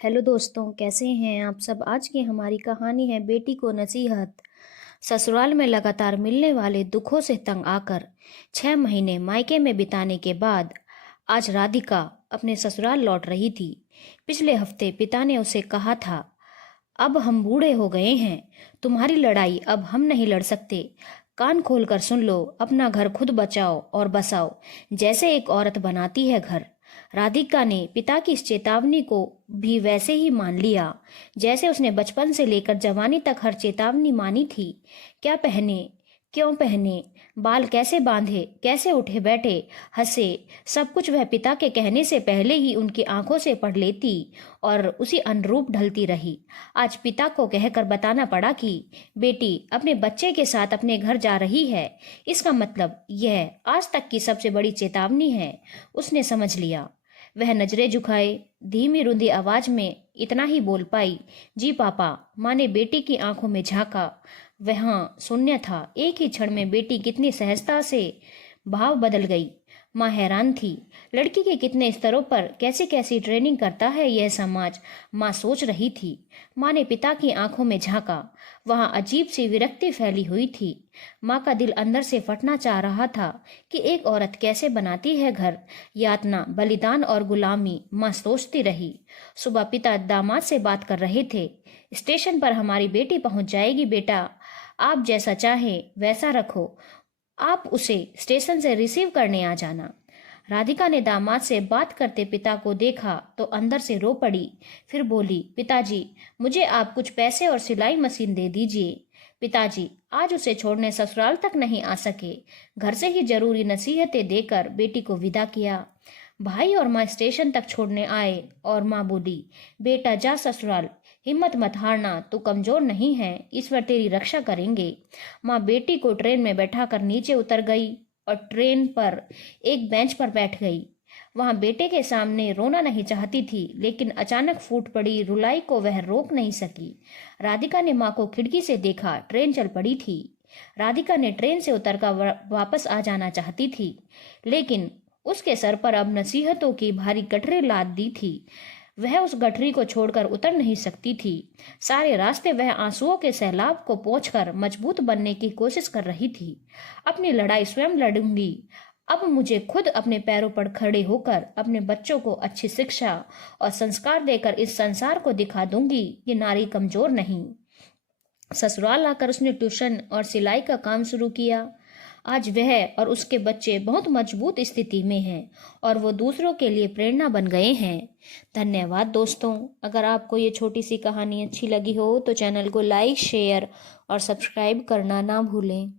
Hello दोस्तों, कैसे हैं आप सब। आज की हमारी कहानी है बेटी को नसीहत। ससुराल में लगातार मिलने वाले दुखों से तंग आकर 6 महीने मायके में बिताने के बाद आज राधिका अपने ससुराल लौट रही थी। पिछले हफ्ते पिता ने उसे कहा था, अब हम बूढ़े हो गए हैं, तुम्हारी लड़ाई अब हम नहीं लड़ सकते। कान खोलकर सुन लो, अपना घर खुद बचाओ और बसाओ, जैसे एक औरत बनाती है घर। राधिका ने पिता की इस चेतावनी को भी वैसे ही मान लिया जैसे उसने बचपन से लेकर जवानी तक हर चेतावनी मानी थी। क्या पहने, क्यों पहने, बाल कैसे बांधे, कैसे उठे बैठे, हंसे, सब कुछ वह पिता के कहने से पहले ही उनकी आंखों से पढ़ लेती और उसी अनुरूप ढलती रही। आज पिता को कहकर बताना पड़ा कि बेटी अपने बच्चे के साथ अपने घर जा रही है। इसका मतलब यह आज तक की सबसे बड़ी चेतावनी है। उसने समझ लिया। वह नजरें झुकाए धीमी रुंधी आवाज में इतना ही बोल पाई, जी पापा। माँ ने बेटी की आंखों में झांका। वहां शून्य था। एक ही क्षण में बेटी कितनी सहजता से भाव बदल गई। माँ हैरान थी। लड़की के कितने स्तरों पर कैसी कैसी ट्रेनिंग करता है यह समाज, माँ सोच रही थी। माँ ने पिता की आंखों में झांका। वहां अजीब सी विरक्ति फैली हुई थी। माँ का दिल अंदर से फटना चाह रहा था कि एक औरत कैसे बनाती है घर। यातना, बलिदान और गुलामी, माँ सोचती रही। सुबह पिता दामाद से बात कर रहे थे। स्टेशन पर हमारी बेटी पहुंच जाएगी बेटा, आप जैसा चाहे वैसा रखो, आप उसे स्टेशन से रिसीव करने आ जाना। राधिका ने दामाद से बात करते पिता को देखा तो अंदर से रो पड़ी। फिर बोली, पिताजी मुझे आप कुछ पैसे और सिलाई मशीन दे दीजिए। पिताजी आज उसे छोड़ने ससुराल तक नहीं आ सके। घर से ही जरूरी नसीहतें देकर बेटी को विदा किया। भाई और माँ स्टेशन तक छोड़ने आए और माँ बोली, बेटा जा ससुराल, हिम्मत मत हारना, तू कमजोर नहीं है, ईश्वर तेरी रक्षा करेंगे। माँ बेटी को ट्रेन में बैठाकर नीचे उतर गई और ट्रेन पर एक बेंच पर बैठ गई। वहां बेटे के सामने रोना नहीं चाहती थी, लेकिन अचानक फूट पड़ी रुलाई को वह रोक नहीं सकी। राधिका ने माँ को खिड़की से देखा। ट्रेन चल पड़ी थी। राधिका ने ट्रेन से उतरकर वापस आ जाना चाहती थी, लेकिन उसके सर पर अब नसीहतों की भारी गठरी लाद दी थी। वह उस गठरी को छोड़कर उतर नहीं सकती थी। सारे रास्ते वह आंसुओं के सैलाब को पोंछकर मजबूत बनने की कोशिश कर रही थी। अपनी लड़ाई स्वयं लड़ूंगी। अब मुझे खुद अपने पैरों पर खड़े होकर अपने बच्चों को अच्छी शिक्षा और संस्कार देकर इस संसार को दिखा दूंगी कि नारी कमजोर नहीं। ससुराल आकर उसने ट्यूशन और सिलाई का काम शुरू किया। आज वह और उसके बच्चे बहुत मजबूत स्थिति में हैं और वो दूसरों के लिए प्रेरणा बन गए हैं। धन्यवाद दोस्तों। अगर आपको ये छोटी सी कहानी अच्छी लगी हो तो चैनल को लाइक, शेयर और सब्सक्राइब करना ना भूलें।